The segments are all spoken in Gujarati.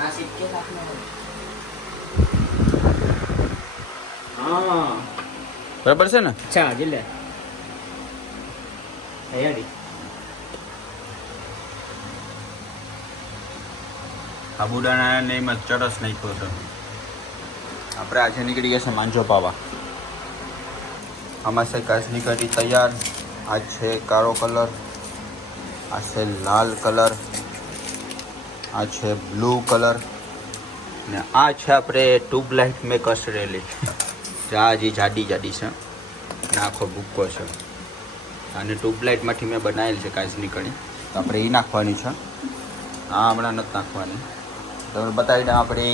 આ સિક્કે કાપનો હા બરાબર છે ને. અચ્છા જિલ્લે તૈયારી સાબુદાણા ને એમાં ચરસ નાખ્યો હતો. આપણે આજે નીકળી ગયા છે માંજો પાવા. આમાં છે કાચની કઢી તૈયાર. આ છે કાળો કલર, આ છે લાલ કલર, આ છે બ્લુ કલર ને આ છે આપણે ટ્યુબલાઇટ મેં કસરેલી. આ જે જાડી જાડી છે ને આખો ભૂક્કો છે. અને ટ્યુબલાઇટમાંથી મેં બનાવેલી છે કાચની કઢી. તો આપણે એ નાખવાની છે. હા હમણાં નથી નાખવાની. તમને બતાવી દઉં આપણે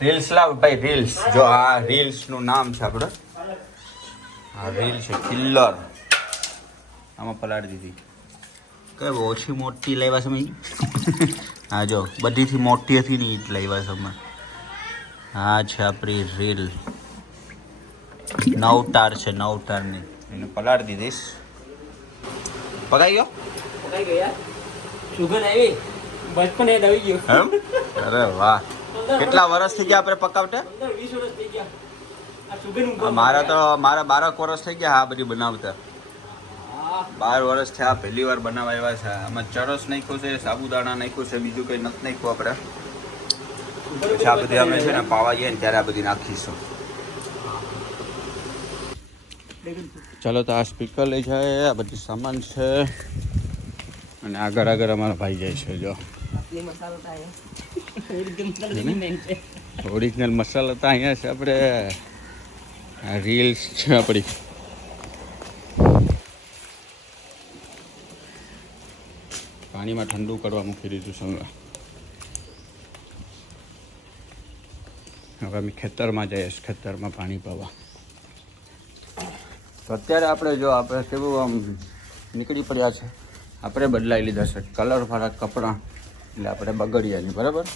રીલ્સ લાવ ભાઈ રીલ્સ. જો આ રીલ્સનું નામ છે આપણે. આ રીલ છે કિલ્લર. આમાં પલાળી દીધી. કઈ ઓછી મોટી લાવ્યા છે મેં. હા જો બધીથી મોટી હતી ને એ જ લાવ્યા છે અમે. હા છે આપણી રીલ. 9 તાર છે 9 તારની. એને પલાળી દીધીશ. પકાઈ ગયો. પકાઈ ગયો યાર. સુગંધ આવી. બચપન યાદ આવી ગયો. એમ? અરે વાહ. કેટલા વર્ષ થઈ ગયા આપણે પકાવતે? 15-20 વર્ષ થઈ ગયા. આ સુગંધ મારા 12 વર્ષ થઈ ગયા આ બધી બનાવતા. 12 વર્ષ થયા પહેલી વાર બનાવવા આવ્યા છે. આમાં ચરસ નાખ્યો છે, સાબુદાણા નાખ્યું છે, બીજું કંઈ નથી નાખ્યું આપણે. પછી આ બધી અમે છે ને પાવા જઈએ ને ત્યારે આ બધી નાખીશું. ચાલો તો આ સ્પીકર લઈ જાય. આ બધી સામાન છે અને આગળ અમારા ભાઈ જાય છે. જો મસાલો થાય ઓરિજિનલ મસાલા તો અહીંયા છે. આપણે આ રીલ્સ છે આપણી. પાણીમાં ઠંડુ કરવા મૂકી દીધું છે. હવે અમે ખેતરમાં જઈએ છીએ, ખેતરમાં પાણી પાવા. તો અત્યારે આપણે જો આપણે કેવું આમ નીકળી પડ્યા છે. આપણે બદલાઈ લીધા છે કલરવાળા કપડાં. એટલે આપણે બગડ્યા નહીં. બરાબર.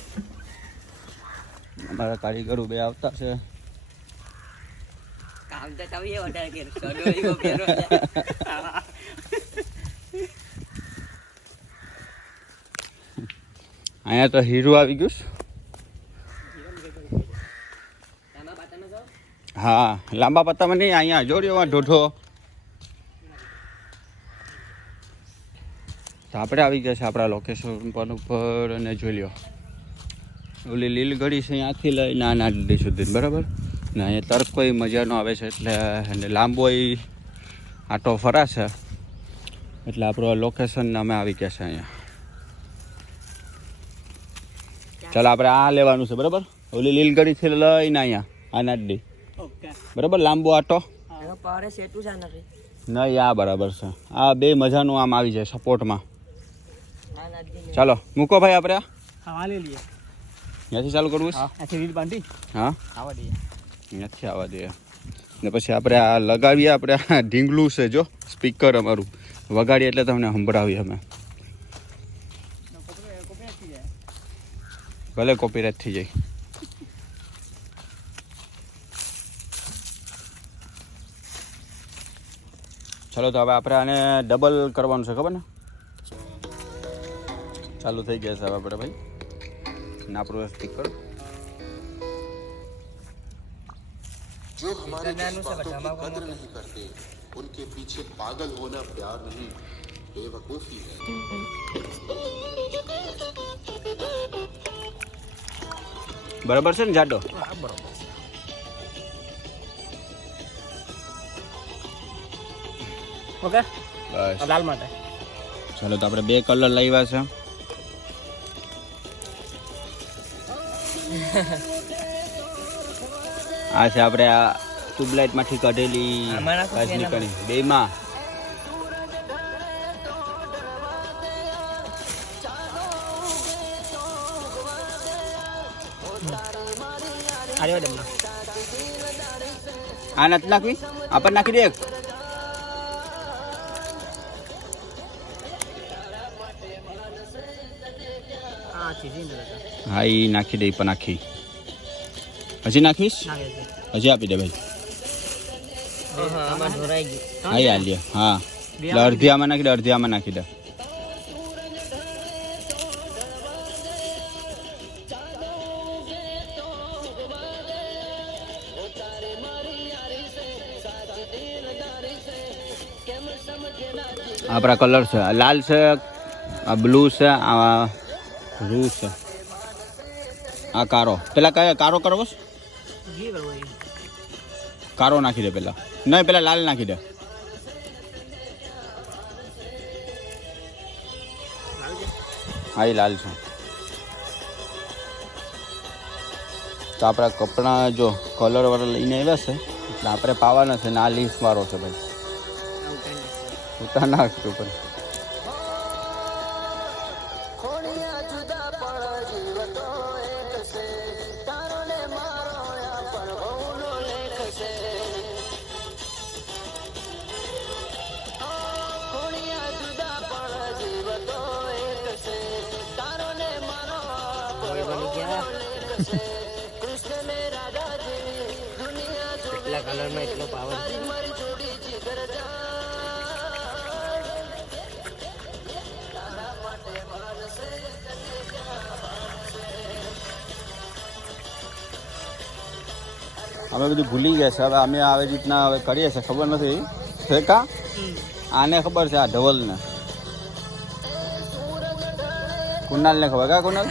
અમારા કારીગરો બે આવતા છે. કામ તો તમે વધારે કે સડોરી કો પેરો અહીંયા તો હીરો આવી ગયું. હા લાંબા પત્તામાં નહીં. અહીંયા જોડ્યો ઢોઢો. તો આપણે આવી ગયા છે આપણા લોકેશન પર ઉપર. અને જોઈ લ્યો ઓલી લીલ ઘડી છે અહીંયાથી લઈ નાના ડડી સુધી. બરાબર ને અહીંયા તરફ કોઈ મજાનો આવે છે એટલે અને લાંબો એ આટો ફરાશે એટલે આપણું લોકેશન અમે આવી ગયા છે અહીંયા. ચાલો આપણે આ લેવાનું છે. બરાબર ઓલી લીલ ઘડીથી લઈને અહીંયા આ નાડી. બરાબર લાંબો આટો નહીં. આ બરાબર છે. આ બે મજાનું આમ આવી જાય સપોર્ટમાં. ચાલો મૂકો ભાઈ. આપણે ત્યાંથી ચાલુ કરવું છે. હા ત્યાંથી આવવા દઈએ ને પછી આપણે આ લગાવીએ. આપણે આ ઢીંગલું છે જો સ્પીકર અમારું વગાડીએ એટલે તમને સંભળાવીએ અમે. ભલે કોપીરાઇટ થઈ જાય. ચાલો તો હવે આપણે આને ડબલ કરવાનું છે. ખબર ને ચાલુ થઈ ગયા છે હવે આપણે ભાઈ. ને આપણું સ્પીકર जो हमारे जज्बातों की कदर नहीं करते उनके पीछे पागल होना प्यार नहीं बेवकूफी है. બરાબર છે ને જાડો? ઓકે બસ લાલ માટે. ચાલો તો આપણે 2 કલર લાવ્યા છે. આ છે આપણે આ ટ્યુબલાઇટ માંથી કાઢેલી કાચની કણી. બેમાં આ નથી નાખવી. આપણે નાખી દે. હા એ નાખી દે. પણ નાખી હજી નાખીશ. હજી આપી દે ભાઈ. હા યાર લે. હા અડધી આમાં નાખી દે. અડધી આમાં નાખી દે. આપણા કલર છે આ લાલ છે, આ બ્લુ છે, આ રૂ છે, આ કારો. પેલા કયા કારો કરવો છે? કારો નાખી દે પેલા. નહીં, પેલા લાલ નાખી દે. હા એ લાલ છે. તો આપણા કપડાં જો કલર વાળા લઈને આવ્યા છે એટલે આપણે પાવાના છે ને આ લીસ વાળો છે ભાઈ. ઉતાર નાખતું પણ એટલા કલરમાં એટલો પાવર. અમે બધું ભૂલી ગયા છે. હવે અમે આવી રીતના હવે કરીએ છીએ. ખબર નથી છે કા આને ખબર છે, આ ધવલને, કુનાલને ખબર. કા કુનાલ?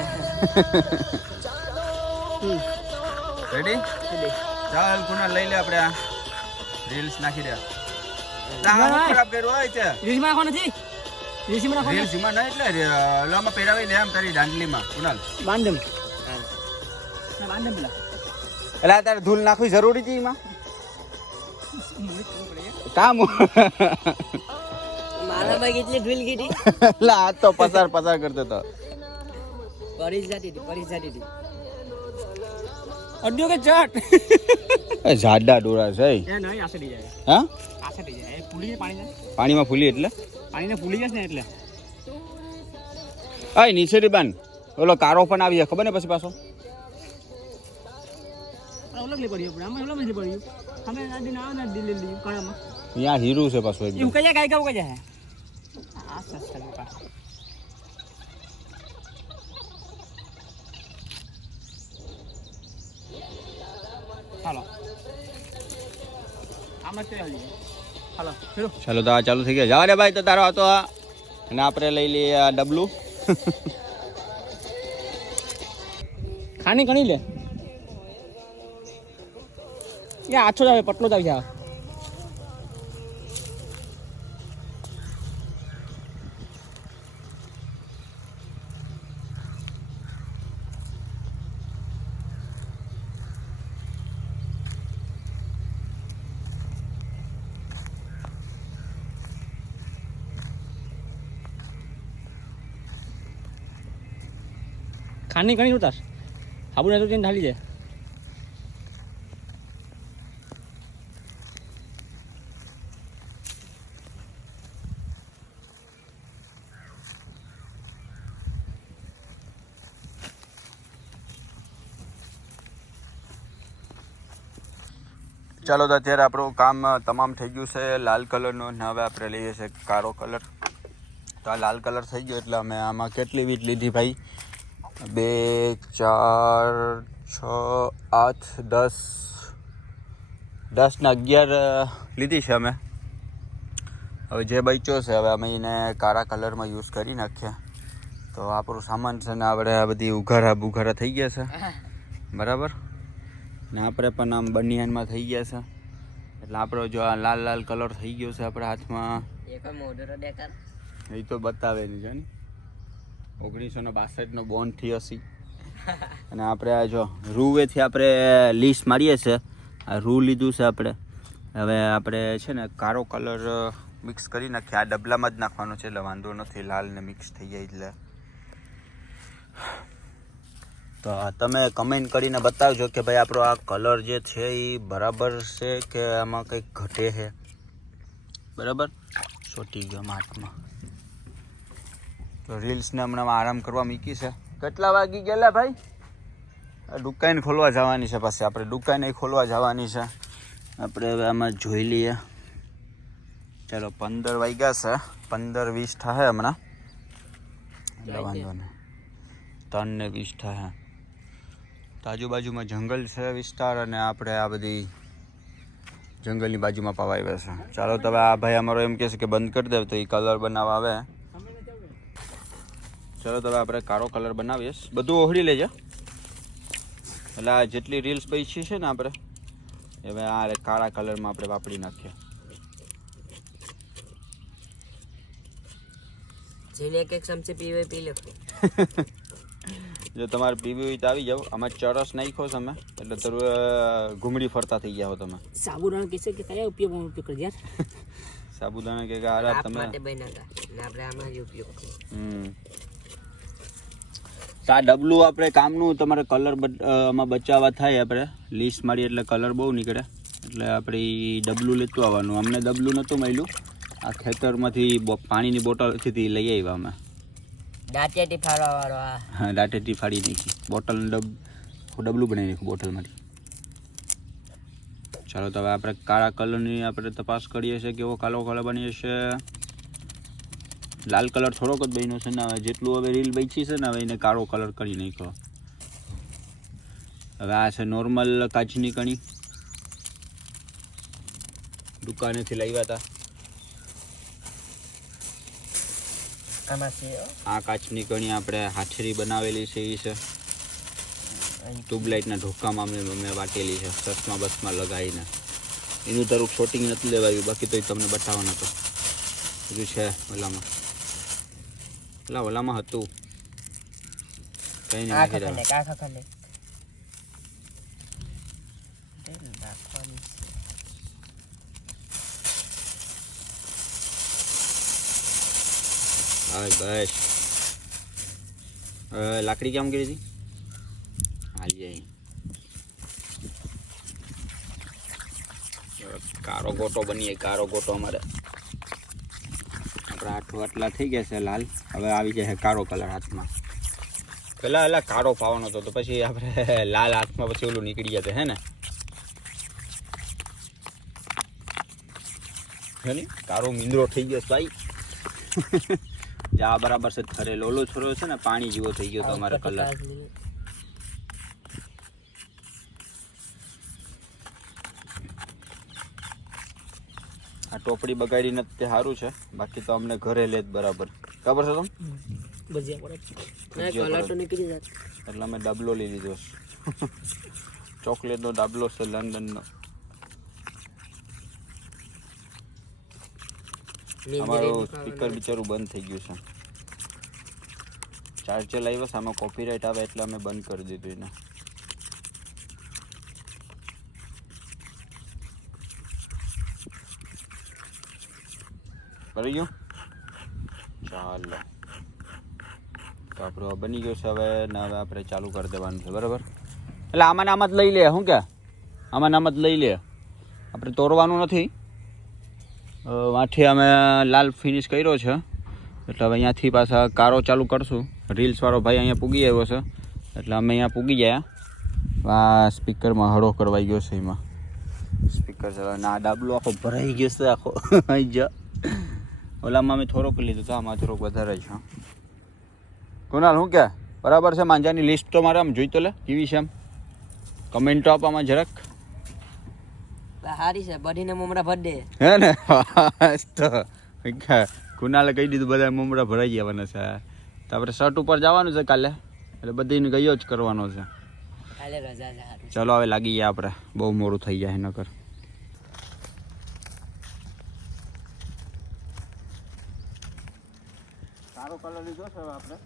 રેડી? ચાલ કુનાલ લઈ લે. આપણે આ રીલ્સ નાખી દે. ખરાબ કર્યું હોય છે રીલમાં નાખો નથી. રીલ્સમાં નહીં એટલે ઓલામાં પહેરાવી લે એમ તારી દાંડલીમાં. કુનાલ બાંધમ બાંધમ પેલા એટલે તારે ધૂલ નાખવી જરૂરી છે એમાં કામ. મારા ભાઈ કેટલી ધૂલ કીધી. એટલે આ તો પસાર કરતો તો પરી જતી હતી. અડ્યો કે ચટ એ જાડા ડોરા છે. એ નહીં આસડી જાય. હા આસડી જાય. એ ફૂલી જાય પાણી. પાણીમાં ફૂલી એટલે પાણીને ફૂલી જશે ને એટલે. આ નીચેથી બાંધ. ઓલો કારો પણ આવી જાય ખબર ને પછી પાછો. ઓલગલી પડ્યો આપણે. આમાં ઓલગલી પડ્યું. અમે આદી ના ના દિલ્હી લીધું કાળામાં. અહીંયા હીરું છે પાછો એકદમ. એવું કયા ગાય ગાવ કયા હે. આ સસ્તા લોકા. હાલો. આમાં તે આવી. હાલો. ચાલો તો આ ચાલુ થઈ ગયા. જવા દે ભાઈ. તો તારો હતો આ અને આપણે લઈ લઈએ આ ડબલું. ખાની ઘણી લે. યા આછો જ આવે, પટલો જ આવી જાય. ખાની ઘણી ઉતાર. આબુ ને તો તેને ઢાલી જાય. ચાલો તો અત્યારે આપણું કામ તમામ થઈ ગયું છે લાલ કલરનું. અને હવે આપણે લઈએ છીએ કાળો કલર. તો આ લાલ કલર થઈ ગયો એટલે અમે આમાં કેટલી વીટ લીધી ભાઈ? 2 4 6 8 10 10 ને 11 લીધી છે અમે. હવે જે બચ્યો છે હવે અમે એને કાળા કલરમાં યુઝ કરી નાખીએ. તો આપણું સામાન છે ને આપણે આ બધી ઉઘારા બુઘારા થઈ ગયા છે બરાબર. ને આપણે પણ આમ બનિયાનમાં થઈ ગયા છે એટલે આપણો જો આ લાલ લાલ કલર થઈ ગયો છે આપણા હાથમાં. એ તો બતાવે નહીં છે ને 1962 બોન્ડથી 80. અને આપણે આ જો રૂવેથી આપણે લીસ મારીએ છીએ. આ રૂ લીધું છે આપણે. હવે આપણે છે ને કાળો કલર મિક્સ કરી નાખીએ. આ ડબલામાં જ નાખવાનો છે એટલે વાંધો નથી. લાલ ને મિક્સ થઈ જાય એટલે. તો તમે કમેન્ટ કરીને બતાવજો કે ભાઈ આપણો આ કલર જે છે એ બરાબર છે કે આમાં કંઈક ઘટે છે. બરાબર. ચોટી ગયો હાથમાં. તો રીલ્સને હમણાં આરામ કરવા મૂકી છે. કેટલા વાગી ગયેલા ભાઈ? દુકાન ખોલવા જવાની છે. પછી આપણે દુકાન ખોલવા જવાની છે. આપણે હવે આમાં જોઈ લઈએ. ચાલો 15 વાગ્યા છે. 15-20 થાય હમણાં. એટલે વાંધો નહીં. 3 ને 20 થાય. તો આજુબાજુમાં જંગલ છે વિસ્તાર. અને આપણે આ બધી જંગલની બાજુમાં પાવા આવ્યા છે. ચાલો તો હવે આ ભાઈ અમારો એમ કહે છે કે બંધ કરી દે, તો એ કલર બનાવવા આવે. ચાલો તો હવે આપણે કાળો કલર બનાવીએ. બધું ઓહળી લેજે. એટલે આ જેટલી રીલ્સ પૈસી છે ને આપણે હવે આ કાળા કલરમાં આપણે વાપરી નાખીએ. જેને એક ચમચી પીવે પી લે. જો તમારે પીવી હોય તો આવી જાઓ. આમાં ચરસ નાખ્યો છે અમે, એટલે તરું ઘૂમડી ફરતા થઈ ગયા હો તમે. સાબુદાણા કહેશે કે કયા ઉપયોગ કરી યાર. સાબુદાણા કે આરા તમે માટે બનાતા ને આપણે આમાં જ ઉપયોગ કરીએ. આ ડબલું આપણે કામનું, તમારે કલર આમાં બચાવવા થાય. આપણે લીસ મારી એટલે કલર બહુ નીકળે, એટલે આપણે એ ડબલું લેતું આવવાનું. અમને ડબલું નહોતું મળ્યું, આ ખેતરમાંથી પાણીની બોટલથી લઈ આવ્યા અમે. દાંતિયાથી ફાડવા વાળો. હા, દાંતેથી ફાડી નાખી બોટલ. ડબલું બનાવી નાખ્યું બોટલમાંથી. ચાલો તો હવે આપણે કાળા કલરની આપણે તપાસ કરીએ છીએ કેવો કાળો કલર બનીએ છે. લાલ કલર થોડોક જ બન્યો છે ને, હવે જેટલું હવે રીલ બચી છે ને હવે એને કાળો કલર કરી નાખ્યો. હવે આ છે નોર્મલ કાચની કણી, દુકાનેથી લાવ્યા હતા. આ કાચની કણી આપણે હાથરી બનાવેલી છે. એ છે ટ્યુબલાઇટના ઢોકામાં મેં વાટેલી છે, ચશ્મા બસમાં લગાવીને. એનું તારું શોટિંગ નથી લેવાયું, બાકી તો એ તમને બતાવવાનો હતો. બધું છે ઓલામાં. ઓલામાં હતું કઈ નહીં. બસ લાકડી કેમ કરી હતી? હાલી કારો ગોટો બનીએ. કારો ગોટો અમારે આપણા હાથ આટલા થઈ ગયા છે લાલ. હવે આવી જાય કાળો કલર હાથમાં. પેલા એટલે કાળો પાવાનો હતો, તો પછી આપણે લાલ હાથમાં પછી ઓલું નીકળી જશે હે ને. કાળો મીંદરો થઈ ગયો ભાઈ. જા બરાબર છે થરેલો. ઓલો છોરો છે ને પાણી જેવો થઈ ગયો તો અમારે કલર. આ ટોપડી બગાડી નથી તે સારું છે, બાકી તો અમને ઘરે લે જ બરાબર. ખબર છે તમને? એટલે અમે ડબલો લઈ લીધો. ચોકલેટનો ડબલો છે લંડનનો. અમારું સ્પીકર બિચારું બંધ થઈ ગયું છે. ચાર્જર લાવ્યો છે, આમાં કોપીરાઇટ આવે એટલે અમે બંધ કરી દીધું એને. કરી ગયું? ચાલો તો આપણું બની ગયું છે હવે. ને હવે આપણે ચાલુ કરી દેવાનું છે બરાબર. એટલે આમાં આમ જ લઈ લે. શું કે આમાં આમ જ લઈ લે, આપણે તોડવાનું નથી. વાંથી અમે લાલ ફિનિશ કર્યો છે, એટલે હવે અહીંયાથી પાછા કારો ચાલુ કરશું. રીલ્સવાળો ભાઈ અહીંયા પૂગી આવ્યો છે, એટલે અમે અહીંયા પૂગી ગયા. આ સ્પીકરમાં હળો કરવાઈ ગયો છે. એમાં સ્પીકર ચલાવે ના ડાબલો આખો ભરાઈ ગયો છે આખો. અહીં જા ઓલામાં અમે થોડોક લીધું તો આમાં થોડોક વધારે છે. કુનાલ શું કે બરાબર છે? માંજાની લિસ્ટ તો મારે આમ જોઈ તો લે કેવી છે, આમ કમેન્ટો આપવામાં જરાક. સારી છે, બધીને મમરા ભર દે હે ને. તો કુનાલે કહી દીધું બધા મમરા ભરાઈ જવાના છે. તો આપણે શર્ટ ઉપર જવાનું છે કાલે, એટલે બધીને ગયો જ કરવાનો છે. કાલે રજા છે. ચલો હવે લાગી ગયા આપણે, બહુ મોડું થઈ જાય નકર. સારો કલર લીધો છે હવે આપણે.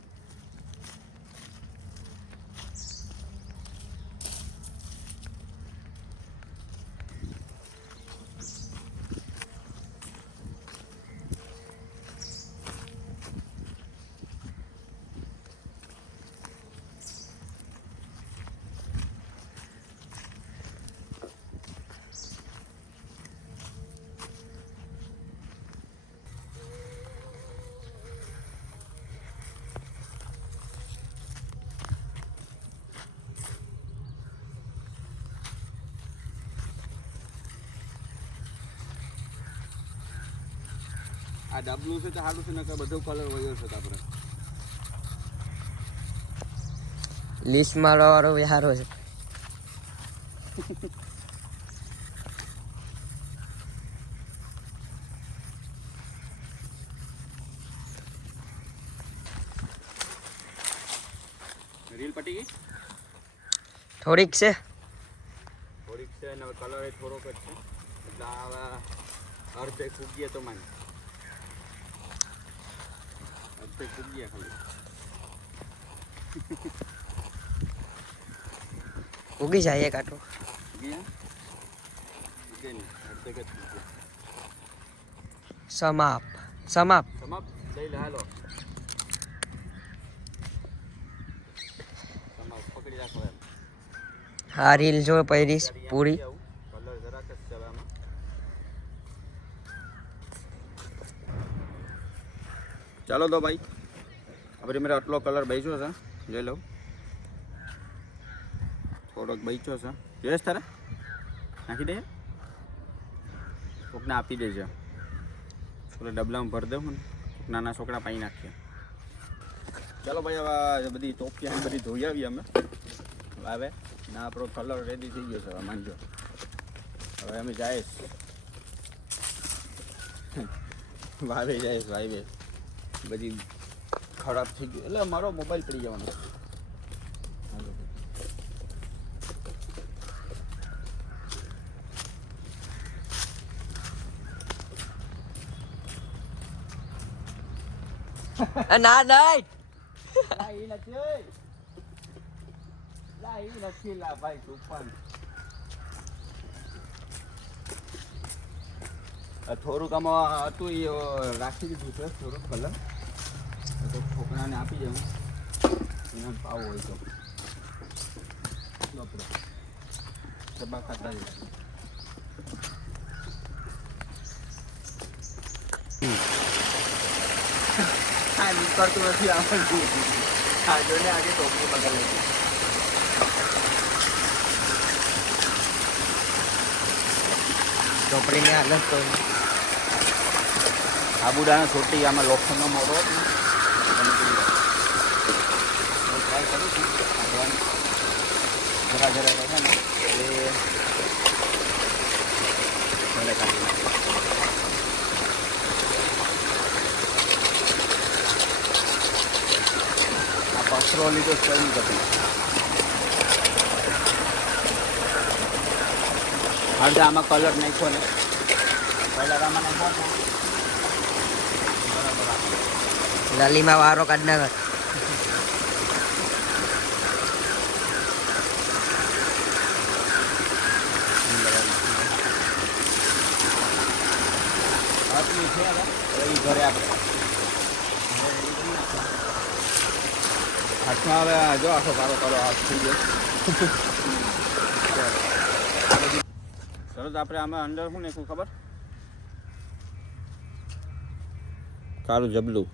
આ ડબલું છે તો સારું છે, નકર બધો કલર વયો છે આપણે. લિસ્ટમાં વાળો સારો છે. રીલ પટી ગઈ થોડીક છે. થોડીક છે અને કલર એ થોડોક જ છે એટલે આ અડધે ફૂગીએ તો માને અડધે ફૂગીએ ખાલી ઉગી જાય એક આટો. ફૂગીએ ફૂગે નહીં અડધે જ ફૂગીએ. સમાપ સમાપ્ત લઈ લે હાલો સમાપ્ત પકડી રાખો એમ. આ રીલ જો પહેરીશ પૂરી. કલર જરાક જ છે આમાં. ચાલો તો ભાઈ આપણે મેરા આટલો કલર બેચ્યો છે લઈ લઉં થોડોક બેચ્યો છે યસ તારે નાખી દે કોકને આપી દેજે થોડો ડબલામાં ભરી દઉં ને નાના છોકરા પાઈ નાખીએ. ચાલો ભાઈ હવે બધી ટોપિયા બધી ધોઈ આવીએ અમે હવે ના આપણો કલર રેડી થઈ ગયો છે હવે માનજો. હવે અમે જઈશ વાવે જઈશ વાવે બધી ખરાબ થઈ ગયું એટલે મારો મોબાઈલ પડી જવાનો. ના નહીં ભાઈ તુફાન થોડુંક આમાં હતું એ રાખી દીધું છે થોડુંક કલર તો છોકરાને આપી દઉં એને પાવ હોય તો આપણે ડબ્બા ખાતા હા નીકળતું નથી આવડતું. હા જોને આજે ટોપી બગલ હતી ચોપડીની હાલત તો આબુડાના છોટી આમાં લોખંડનો મોડો હતો ને ટ્રાય કરું છું કાઢવાનું જરા જરા રહે ને એ ભલે કાઢી નાખું. આ પથરો લીધો કઈ નથી હા આમાં કલર નાખ્યો ને કલર આમાં નાખ્યો નલીમાં વારો કાઢ નાખ. આટલી છે એ ઘરે આપણે હાથમાં હવે જો આખો કારો કારો હાથ થઈ ગયો. ચલો તો આપણે આમાં અંદર શું નાખવું ખબર કાળું જબલું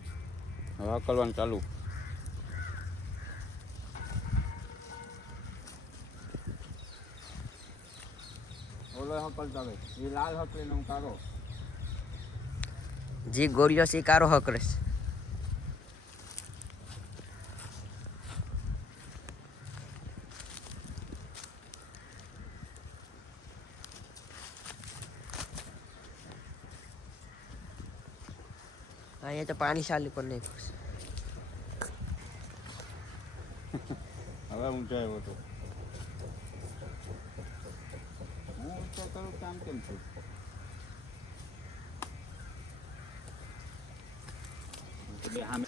હવે હકલવાનું ચાલુ. ઓલો હકલતા હોય એ લાલ હકલે હું કારો જી ગોળીઓ શિકારો હકરેશ. અહીંયા તો પાણી ચાલુ કરી નાખ્યું છે. હવે હું જાય હતો હું તો કરું કામ કેમ થયું બે સામે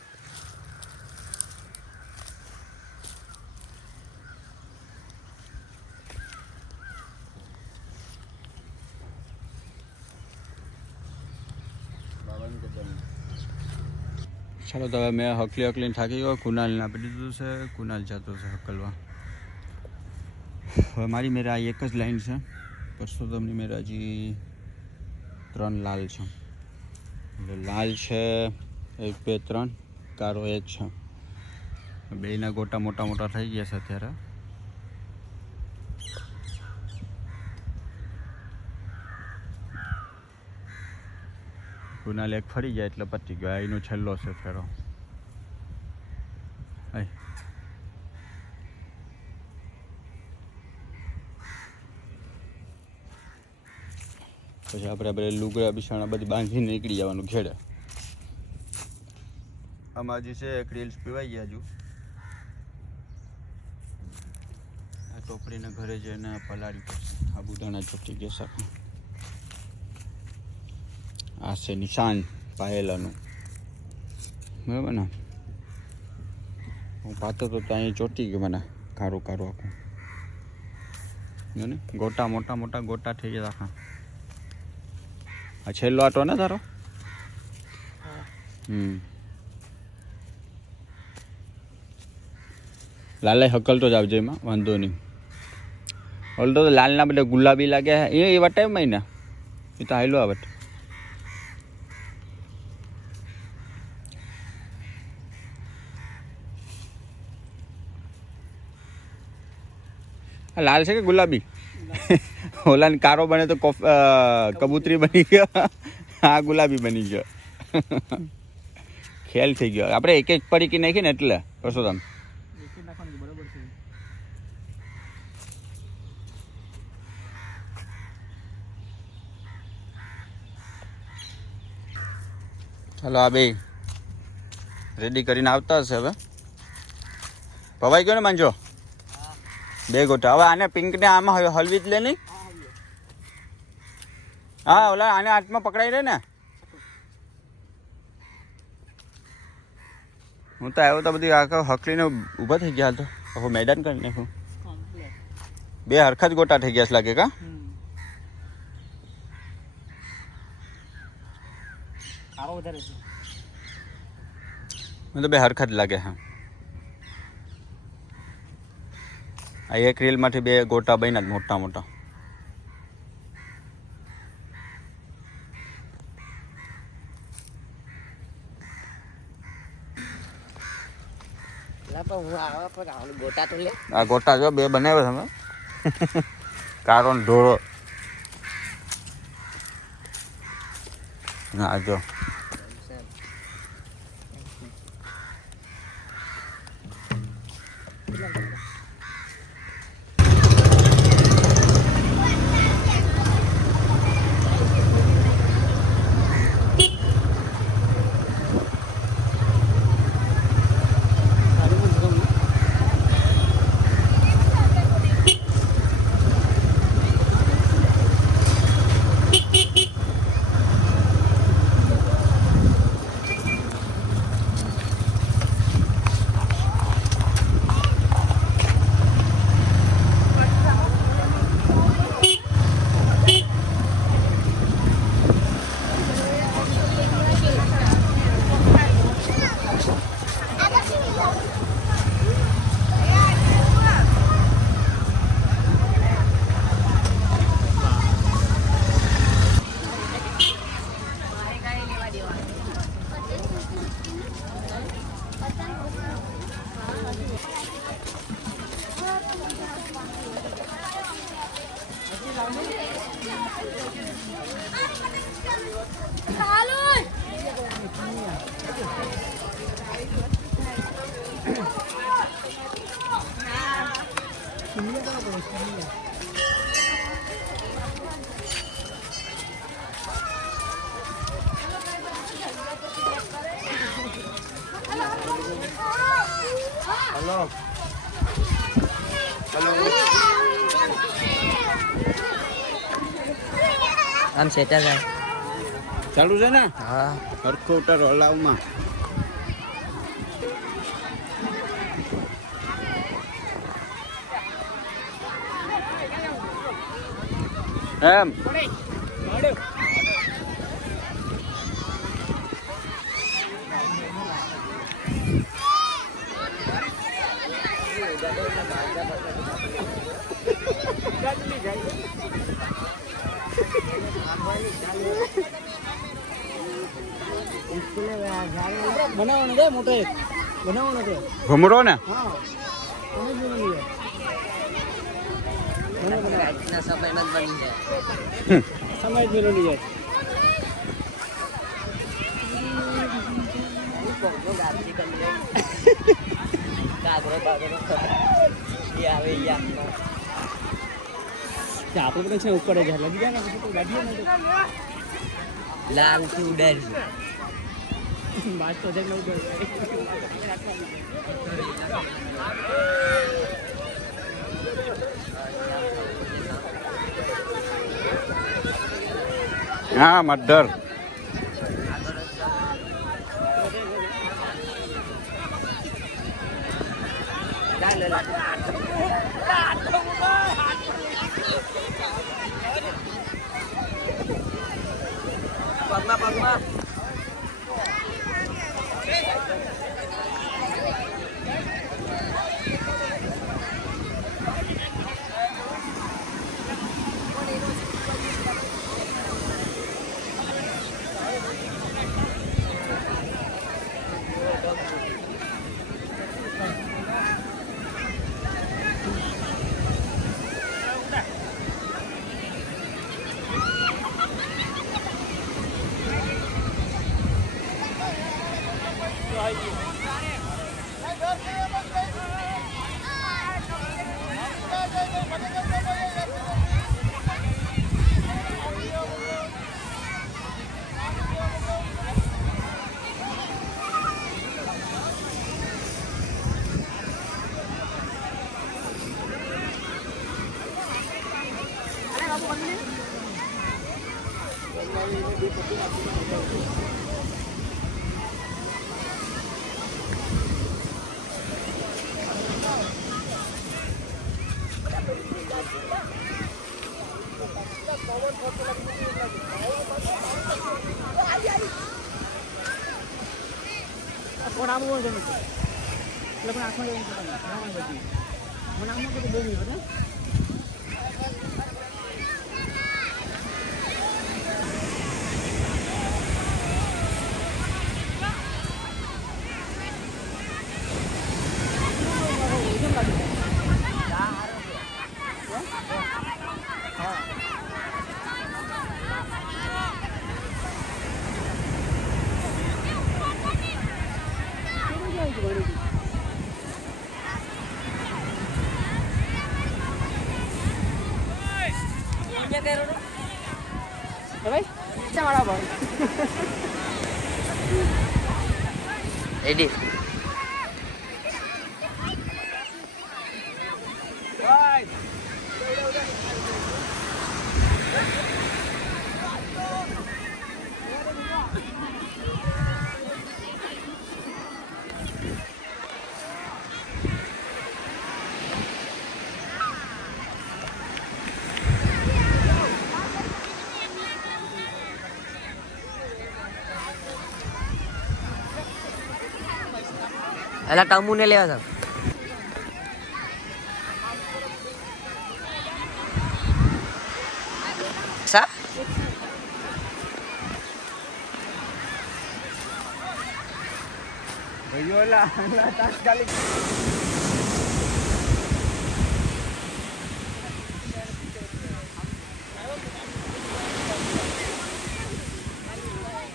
ચાલો તો હવે મેં હકલીને થાકી ગયો. કુનાલને આપી દીધું છે. કુનાલ જતો છે હકલવા. હવે મારી મેરા એક જ લાઈન છે. પરસોત્તમની મેરા હજી 3 લાલ છે. એટલે લાલ છે 1 2 3 કારો 1 છે. બેયના ગોટા મોટા મોટા થઈ ગયા છે અત્યારે. કુનાલ એક ફરી જાય એટલે પતી ગયો. એનો છેલ્લો છે ફેરો. પછી આપણે લુગડા બિછાણા બધી બાંધીને નીકળી જવાનું ખેડે. આમાં હજી છે એક રીલ્સ પીવાઈ ગયા હજુ આ ટોપલીને ઘરે જઈને પલાળી પડશે. સાબુદાણા ચોટી ગયા સાકું. આ છે નિશાન પાયેલાનું, બરાબર ને. હું પાતો તો અહીં ચોટી ગયો મને કારું કારું આખું. ને ગોટા મોટા મોટા ગોટા થઈ ગયા આખા. આ છેલ્લો આટો ને તારો? લાલાય હકલતો જ આવજો, એમાં વાંધો નહીં. ઓલ તો લાલના બધા ગુલાબી લાગ્યા એ વટાઈમાં ને એ તો હાયલો આવટ. લાલ છે કે ગુલાબી? ઓલા કારો બને તો કબૂતરી બની ગયો, હા ગુલાબી બની ગયો. ખેલ થઈ ગયો. આપણે એક એક પડીકી નાખી ને એટલે કરશો તમે. ચાલો આ બે રેડી કરીને આવતા હશે હવે. પવાઈ ગયો ને માંજો? બે ગોટા. હવે આને પિંકને આમાં હલવી જ લે નહીં. હા ઓલા આને હાથમાં પકડાઈ રહે ને. હું તો આવ્યો તો બધી આખા હકલીને ઊભા થઈ ગયા. તો હવે મેદાન કરી નાખું. બે હરખા જ ગોટા થઈ ગયા લાગે કા? મને તો બે હરખા જ લાગે. હા આ એક રીલમાંથી બે ગોટા બન્યા મોટા મોટા. આ ગોટા જો બે બનાવ્યો તમે. કારો ને ઢોરો. હા જો આમ સેટા જાય ચાલુ છે ને? હા હરખો ઉતારો હલાવમાં. એમ બનાવવાનો છે મોટો એક બનાવવાનો છે ઘમરો ને. હા આજના સમયમાં જ બની જાય. સમય જ મેળવી જાય. આપણે બધા છે ઉપર જ લગી જાય ને લાલ તું ડર બાદ તો જગ નવું કરે. હા મર્ડર. પગમાં કોણ આવું હોય છે એટલે પણ આખો લેવું પડે ના બધી મને આમાં બધું બોલી પડે Ready. એલા ટમુ ને લેવા જાવ સા ભઈઓલા તાત્કાલિક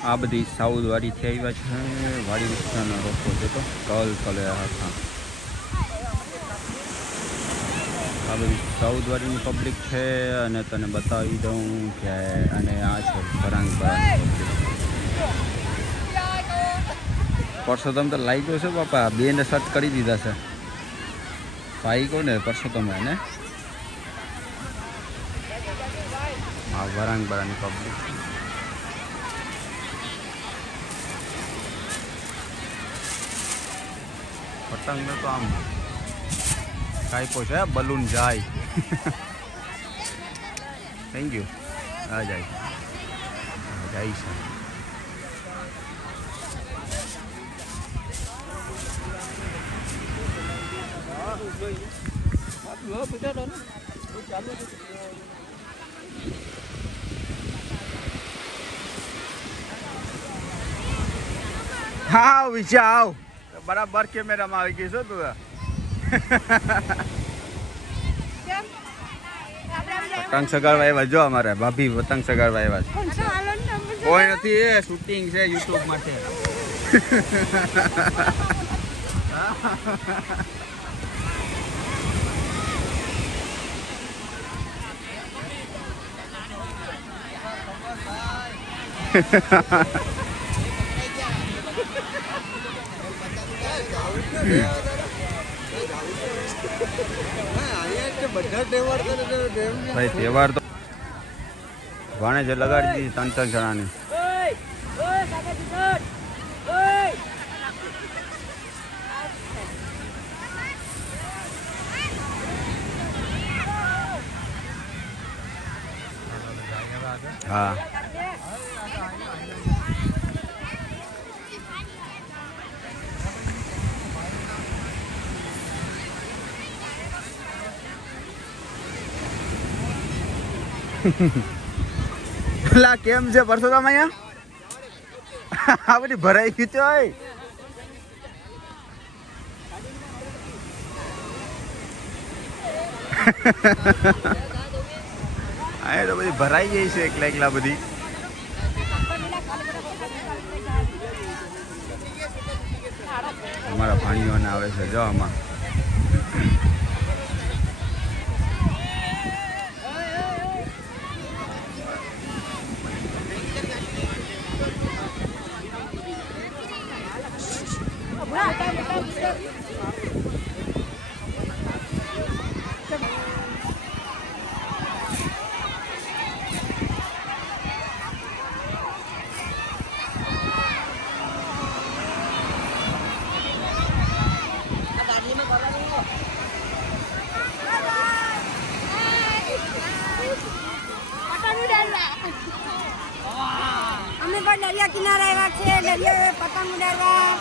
આ બધી સાઉથ વાળી થી આવ્યા છે વાડી વિસ્તારના લોકો છે તો કલ કલે હતા આ બધી સાઉથ વાળીની પબ્લિક છે અને તને બતાવી દઉં કે અને આ છે પરાંગપરા પરસોત્તમ તો લાગ્યો છે બાપા બેને સર્ચ કરી દીધા છે ભાઈ કોને પરસોત્તમ એને આ પરાંગપરાની પબ્લિક પતંગ ને તો આમ કાંઈ છે બલૂન જાય થેન્ક યુ આ જાય જાય છે હા વિચાર આવ બરાબર કેમેરામાં આવી ગઈ છો તું પતંગ સગાડવા આવ્યા જો અમારે ભાભી પતંગ સગાડવા આવ્યા છે કોઈ નથી એ શૂટિંગ છે યુટ્યુબ માટે ભાઈ તહેવાર તો ભાણેજે લગાડી દીધી 3-3 જણાની. હા લા કેમ છે પરસોત્તમ અહીંયા આ બધી ભરાઈ ગઈ છે ઓય. આ તો બધી ભરાઈ ગઈ છે એકલા એકલા બધી. અમારા ભાણીઓને આવે છે જો આમાં. અમે પણ દરિયા કિનારે આવ્યા છે, દરિયા પતંગ ઉડાડવા.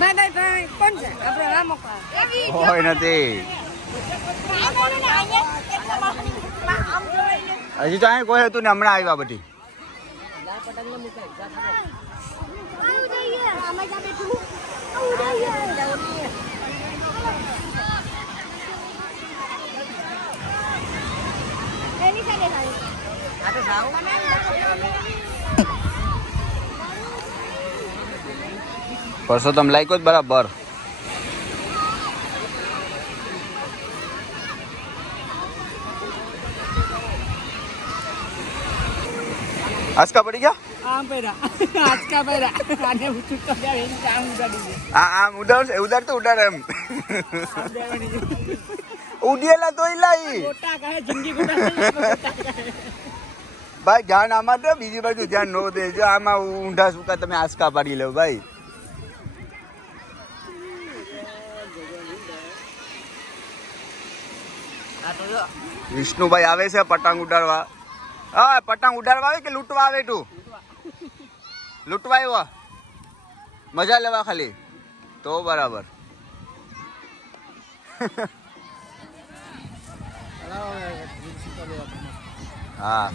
ભાઈ ભાઈ કોણ છે? આપણે રામ કોઈ નથી હજી તો અહીં કોઈ હતું ને હમણાં આવ્યા બધી. પરસોત્તમ લાગ્યો જ બરાબર. આસકા પડી ગયા આમ પેરા આજકા પેરા આને ઉઠતો જાય એમ આમ ઉડાડી દે. આમ ઉડાડ તો ઉડાડ એમ ઉડિયેલા તોય લાઈ ગોટા કહે જિંદગી ગોટા ભાઈ. ધ્યાન આમાં તો બીજી બાજુ ધ્યાન ન દેજો. આમાં ઊંધા સુકા તમે આસકા પાડી લો ભાઈ. વિષ્ણુભાઈ આવે છે પતંગ ઉડાડવા. હા પતંગ ઉડાડવા આવે કે લૂંટવા આવે? તું લૂંટવા આવ્યો? મજા લેવા ખાલી? તો બરાબર. હા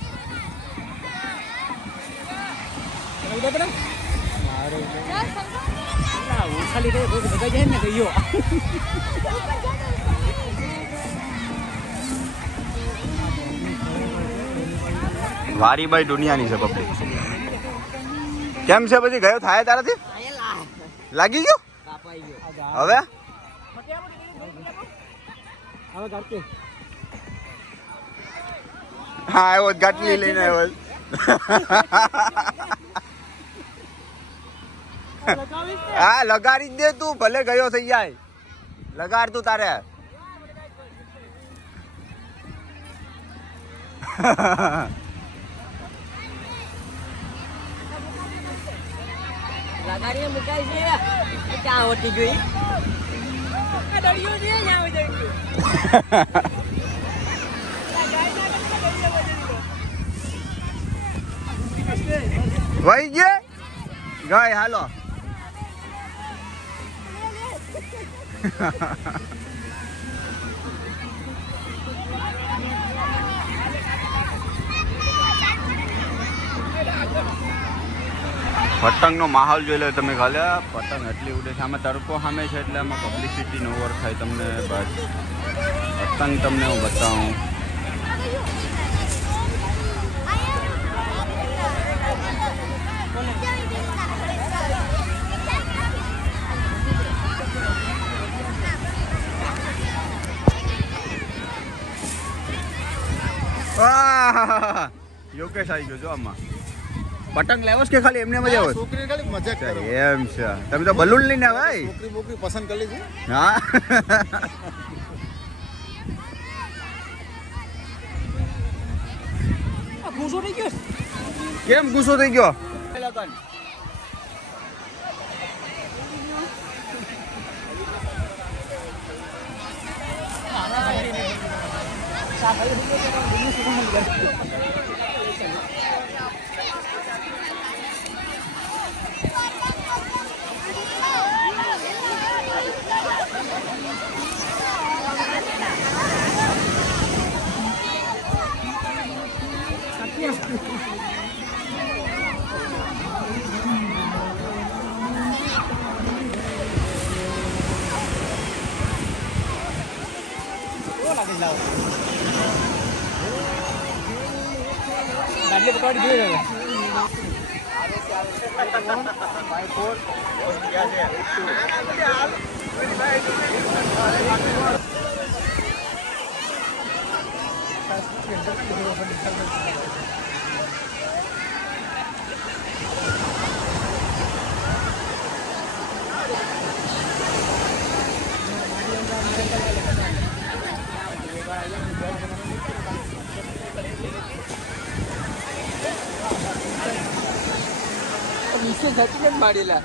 ખાલી બધા જાય ને ગયો. વારી ભાઈ દુનિયાની છે પબ્લિક. કેમ છે પછી ગયો થાય તારાથી? લાગી ગયો હવે? હા આવ્યો ગાટલી લઈને આવ્યો. હા લગાડી જ દે તું, ભલે ગયો થઈ જાય. લગાડ તું તારે. લગાડીને મુકાય છે ક્યાં હોતી ગઈ દરિયો છે ત્યાં જઈ વહી ગયા ગઈ હાલો. પતંગનો માહોલ જોઈ લો તમે. ખાલી પતંગ એટલી ઉડે છે. આમાં તડકો સામે છે એટલે આમાં પબ્લિસિટી નો ઓવર થાય તમને. બસ પતંગ તમને હું બતાવું. યોગેશ આવી ગયો જો આમાં. પતંગ લેવો કે ખાલી એમને મજા આવે? છોકરી ખાલી મજાક કરો. એમ છે. તમે તો બલૂન લઈને ભાઈ. છોકરી બોકરી પસંદ કરી છે. હા ગુસ્સો થઈ ગયો કેમ ગુસ્સો થઈ ગયો? ગાડી પકડી જોઈ રહ્યો નીચે જતી કેમ મારેલા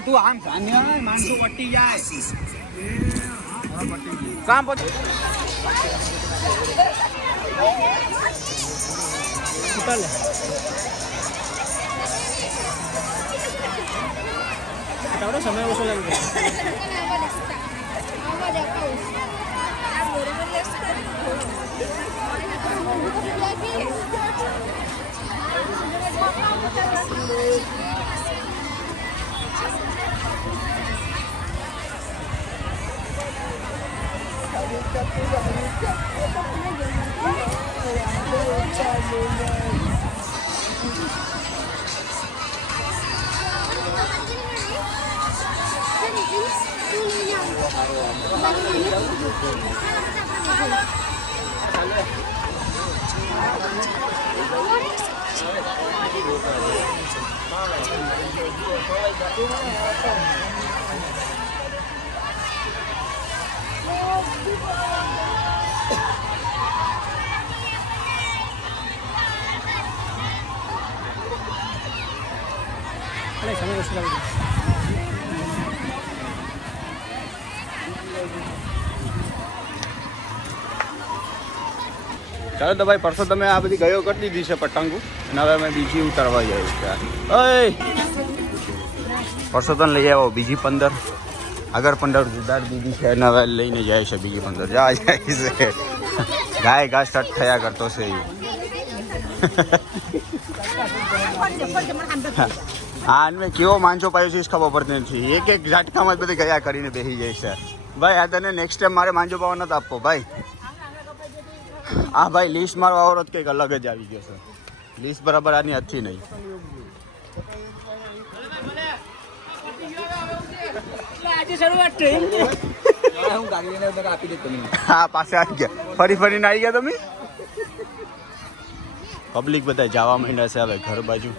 તું આમ જાને માણસો પટ્ટી જાય કામ પછી સમય ઓછો લાગે સમય ઓછો લાગે ચાલો તો ભાઈ પરસો તમે આ બધી ગયો કરી દીધી છે પતંગો અને હવે અમે બીજી ઉતારવા જઈએ છીએ ઓય પરસો તને લઈ આવો બીજી 15 આગળ 15 ઉધાર દીધી છે અને હવે લઈને જાય છે બીજી 15 જાય છે ગાય ઘાસ સ્ટાર્ટ થયા કરતો છે હા મેં કેવો માંચો પાયો છે ખબર પડતી નથી એક એક ઝાટકામાં જ બધી ગયા કરીને બેસી જાય છે ભાઈ આ તને નેક્સ્ટ ટાઈમ મારે માંચો પાવા નથી આપવો ભાઈ હા ભાઈ લિસ્ટ મારો આવરો કંઈક અલગ જ આવી ગયો છે લિસ્ટ બરાબર આની હતી નહીં હા પાસે આવી ગયા ફરીને આવી ગયા તમે પબ્લિક બધા જવા માંડ્યા છે હવે ઘર બાજુ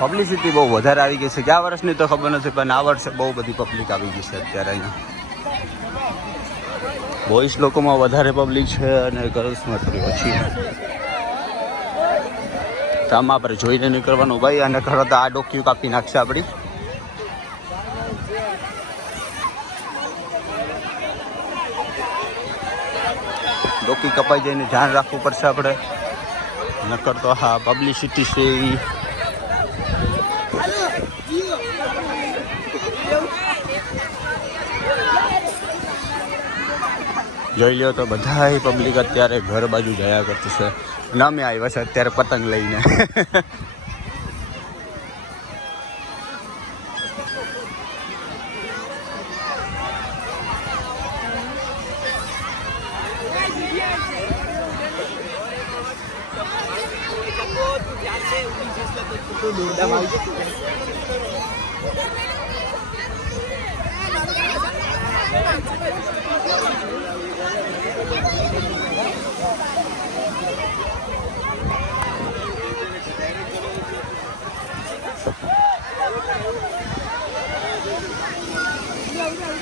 પબ્લિસિટી બહુ વધારે આવી ગઈ છે. ગયા વર્ષની તો ખબર નથી, પણ આ વર્ષે બહુ બધી પબ્લિક આવી ગઈ છે અત્યારે અહીંયા. બોઈસ લોકોમાં વધારે પબ્લિક છે અને ગર્લ્સમાં થોડી ઓછી. તો આમાં આપણે જોઈને નીકળવાનું ભાઈ, અને ખરો તો આ ડોક્યુ કાપી નાખશે આપણી. ડોકી કપાઈ જઈને ધ્યાન રાખવું પડશે આપણે, નકર તો હા પબ્લિસિટી છે એ જોઈ લ્યો. તો બધાય પબ્લિક અત્યારે ઘર બાજુ જયા કરતી છે. અમે આવ્યા છે અત્યારે પતંગ લઈને.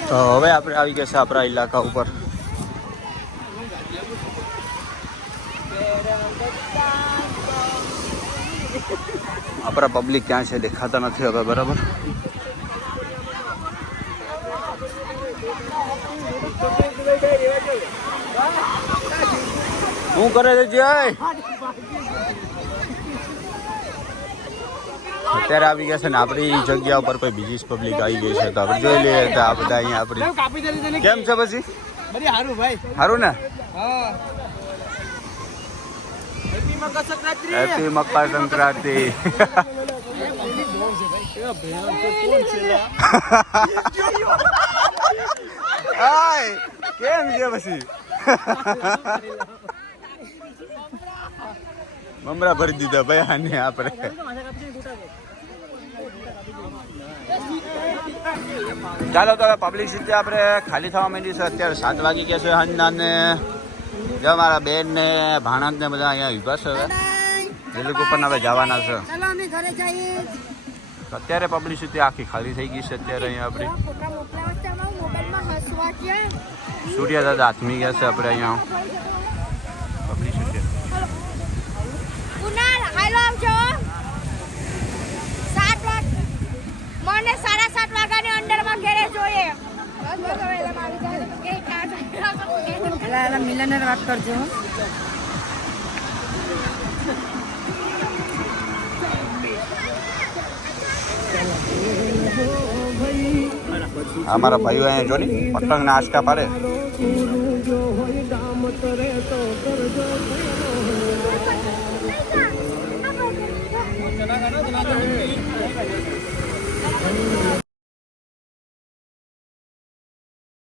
તો હવે આપણે આવી ગયા છે આપણા ઇલાકા ઉપર. આપણા પબ્લિક ક્યાં છે દેખાતા નથી હવે. બરાબર, શું કરે છે જય? અત્યારે આવી ગયા છે ને આપણી જગ્યા ઉપર કોઈ બીજી પબ્લિક આવી ગઈ છે. તો આપણે જોઈ લઈએ તો આ બધા અહીંયા આપણી કેમ છે પછી? સારું ભાઈ, સારું ને? હા. હેપી મકર સંક્રાંતિ. કેમ છે પછી? મમરા ભરી દીધા ભાઈ આને આપણે. ચાલો તો હવે પબ્લિસિટી આપણે ખાલી થવા માંડી છે. અત્યારે 7 વાગી ગયા છે સાંજના, ને જો મારા બેન ને ભાણંદ ને બધા અહીંયા ઉભા છે. હવે એ લોકો પણ હવે જવાના છે. ચાલો અમે ઘરે જઈએ. અત્યારે પબ્લિસિટી આખી ખાલી થઈ ગઈ છે. અત્યારે અહીંયા આપણે ફોટા મોકલાવા છે, અમારા મોબાઈલમાં હસવા છે. સૂર્ય દાદા હાથમી ગયા છે આપણે અહીંયા પબ્લિસિટી. કુનાલ હાલો આવજો. 7 વાગે મને 7:30 વાગ્યાની અંડરમાં ઘરે જોઈએ. મિલનર વાત કરજો. અમારા ભાઈઓ અહીંયા જો ને પતંગના આંચકા પાડે.